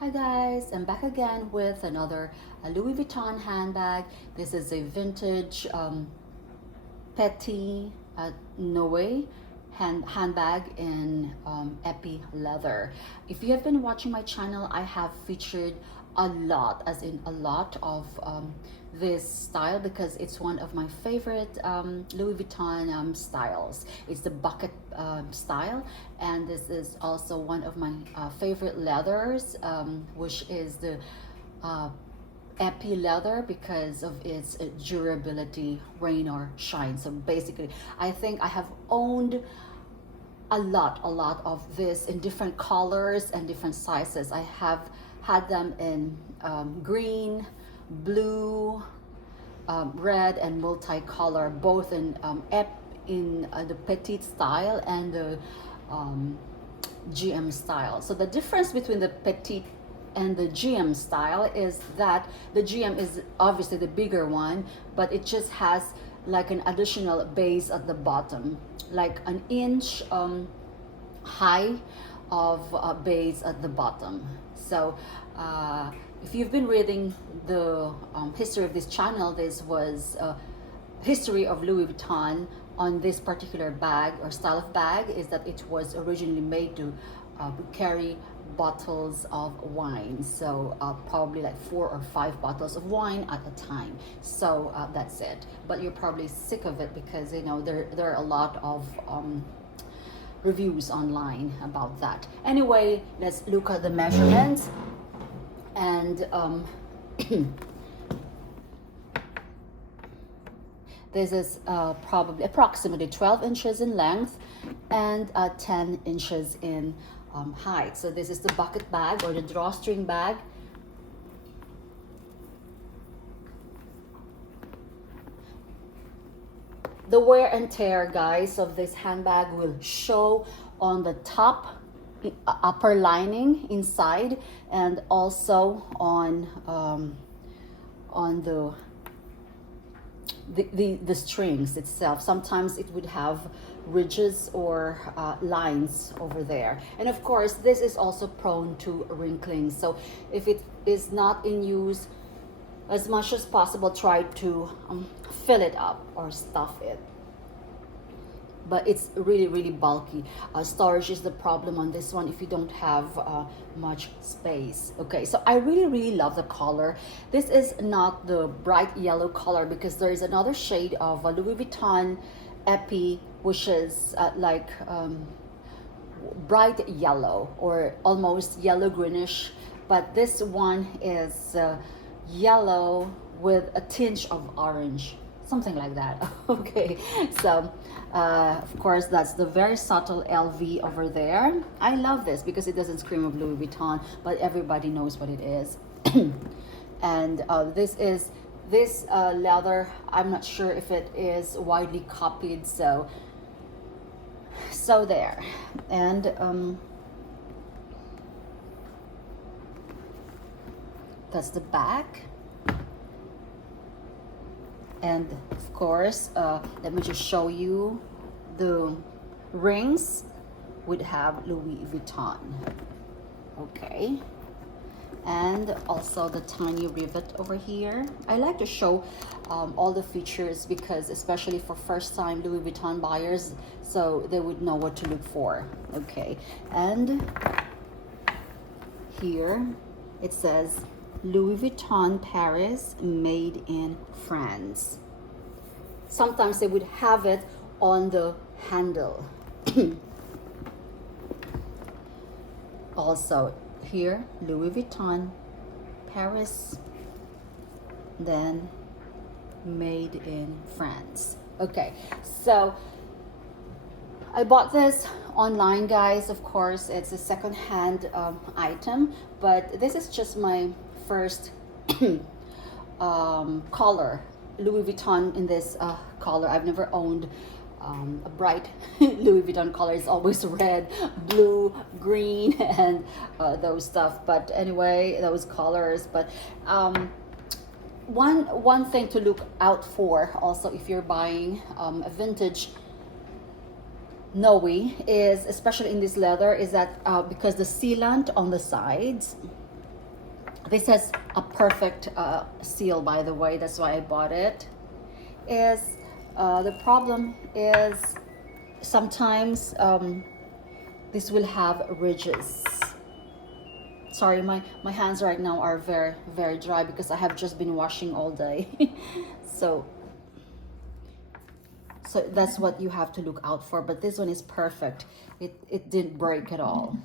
Hi guys, I'm back again with another Louis Vuitton handbag. This is a vintage Petite Noe handbag in epi leather. If you have been watching my channel, I have featured a lot, as in a lot of this style because it's one of my favorite Louis Vuitton styles. It's the bucket style, and this is also one of my favorite leathers, which is the epi leather because of its durability, rain or shine. So basically, I think I have owned a lot of this in different colors and different sizes. I have had them in green, blue, red, and multicolor, both in the petite style and the GM style. So the difference between the petite and the GM style is that the GM is obviously the bigger one, but it just has like an additional base at the bottom, like an inch high of base at the bottom. So if you've been reading the history of this channel, this was history of Louis Vuitton on this particular bag or style of bag is that it was originally made to carry bottles of wine, so probably like 4 or 5 bottles of wine at a time. So that's it, but you're probably sick of it because you know there are a lot of reviews online about that. Anyway, let's look at the measurements. And this is probably approximately 12 inches in length and 10 inches in height. So this is the bucket bag or the drawstring bag. The wear and tear, guys, of this handbag will show on the top upper lining inside, and also on the strings itself. Sometimes it would have ridges or lines over there, and of course this is also prone to wrinkling. So if it is not in use, as much as possible try to fill it up or stuff it, but it's really bulky. Storage is the problem on this one if you don't have much space. Okay, so I really love the color. This is not the bright yellow color because there is another shade of Louis Vuitton epi which is like bright yellow or almost yellow greenish, but this one is yellow with a tinge of orange, something like that. Okay, so of course that's the very subtle LV over there. I love this because it doesn't scream of Louis Vuitton, but everybody knows what it is. And this leather, I'm not sure if it is widely copied, so there. And that's the back. And of course, let me just show you the rings would have Louis Vuitton. Okay, and also the tiny rivet over here. I like to show all the features because especially for first time Louis Vuitton buyers, so they would know what to look for. Okay, and here it says Louis Vuitton Paris, made in France. Sometimes they would have it on the handle. Also here, Louis Vuitton Paris, then made in France. Okay, so I bought this online, guys. Of course, it's a second-hand item, but this is just my first color Louis Vuitton in this color. I've never owned a bright Louis Vuitton color. It's always red, blue, green, and those stuff. But anyway, those colors. But one thing to look out for also if you're buying a vintage Noe is, especially in this leather, is that because the sealant on the sides This has a perfect seal, by the way. That's why I bought it. Is the problem is sometimes this will have ridges. Sorry, my hands right now are very dry because I have just been washing all day. so so that's what you have to look out for. But this one is perfect. It didn't break at all.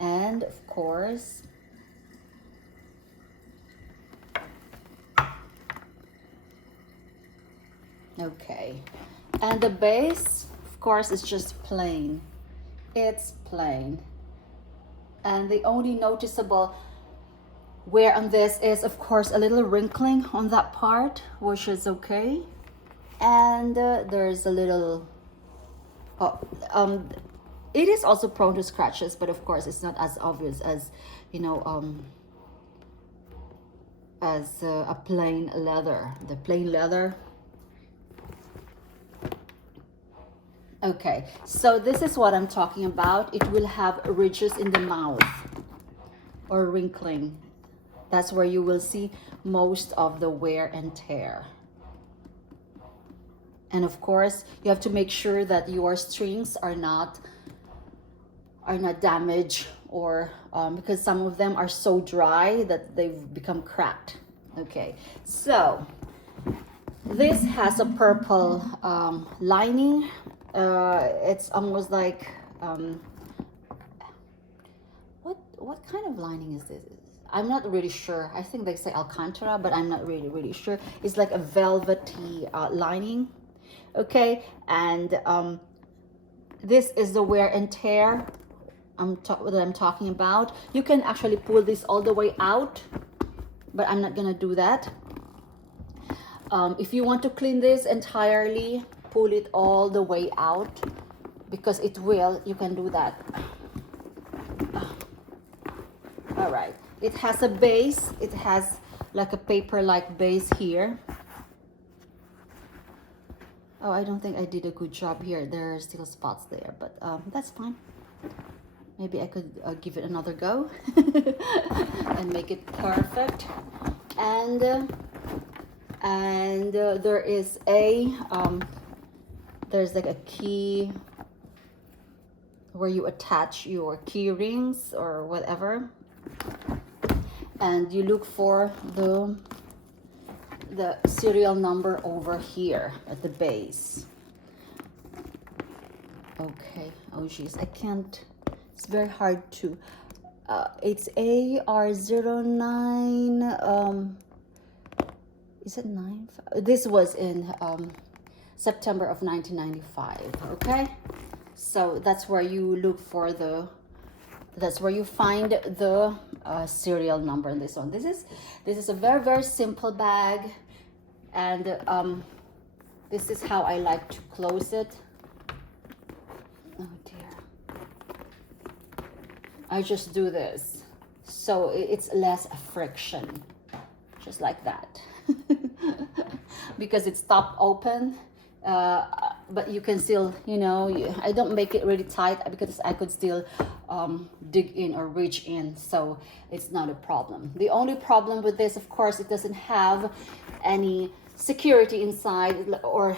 And of course, okay, and the base, of course, is just plain. It's plain, and the only noticeable wear on this is, of course, a little wrinkling on that part, which is okay. And there's a little oh, it is also prone to scratches, but of course it's not as obvious as, you know, as a plain leather. The plain leather. Okay, so this is what I'm talking about. It will have ridges in the mouth or wrinkling. That's where you will see most of the wear and tear. And of course, you have to make sure that your strings are not damaged, or because some of them are so dry that they've become cracked. Okay, so this has a purple lining. It's almost like what kind of lining is this? I'm not really sure. I think they say Alcantara, but I'm not really sure. It's like a velvety lining. Okay, and this is the wear and tear that I'm talking about. You can actually pull this all the way out, but I'm not gonna do that. If you want to clean this entirely, pull it all the way out, because it will. You can do that. All right. It has a base. It has like a paper-like base here. Oh, I don't think I did a good job here. There are still spots there, but that's fine. Maybe I could give it another go and make it perfect. And there is a there's like a key where you attach your key rings or whatever, and you look for the serial number over here at the base. Okay. Oh geez, I can't. It's very hard to. It's AR09. Is it 9? This was in September of 1995. Okay, so that's where you look for the. That's where you find the serial number in this one. This is a very simple bag, and this is how I like to close it. Oh dear. I just do this so it's less friction, just like that. Because it's top open, but you can still, you know, I don't make it really tight because I could still dig in or reach in, so it's not a problem. The only problem with this, of course, it doesn't have any security inside, or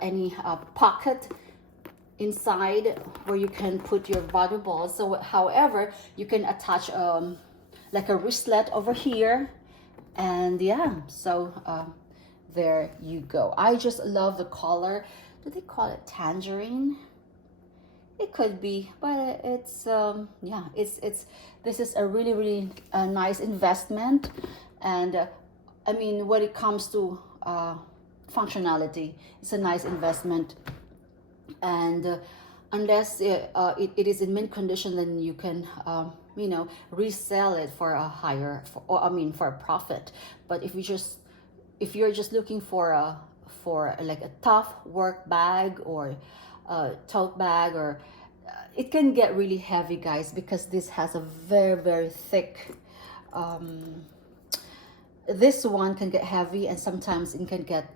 any pocket inside where you can put your valuables. So however, you can attach like a wristlet over here, and yeah, so there you go. I just love the color. Do they call it tangerine? It could be, but it's yeah, it's this is a really nice investment. And I mean, when it comes to functionality, it's a nice investment. And unless it is in mint condition, then you can you know, resell it for a higher, for a profit. But if you're just looking for like a tough work bag or a tote bag, or it can get really heavy, guys, because this has a very thick this one can get heavy, and sometimes it can get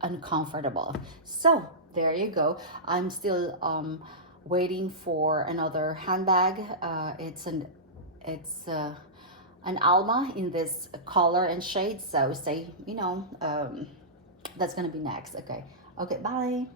uncomfortable. So there you go. I'm still waiting for another handbag. It's an Alma in this color and shade. So say, that's gonna be next. Okay. Okay, bye.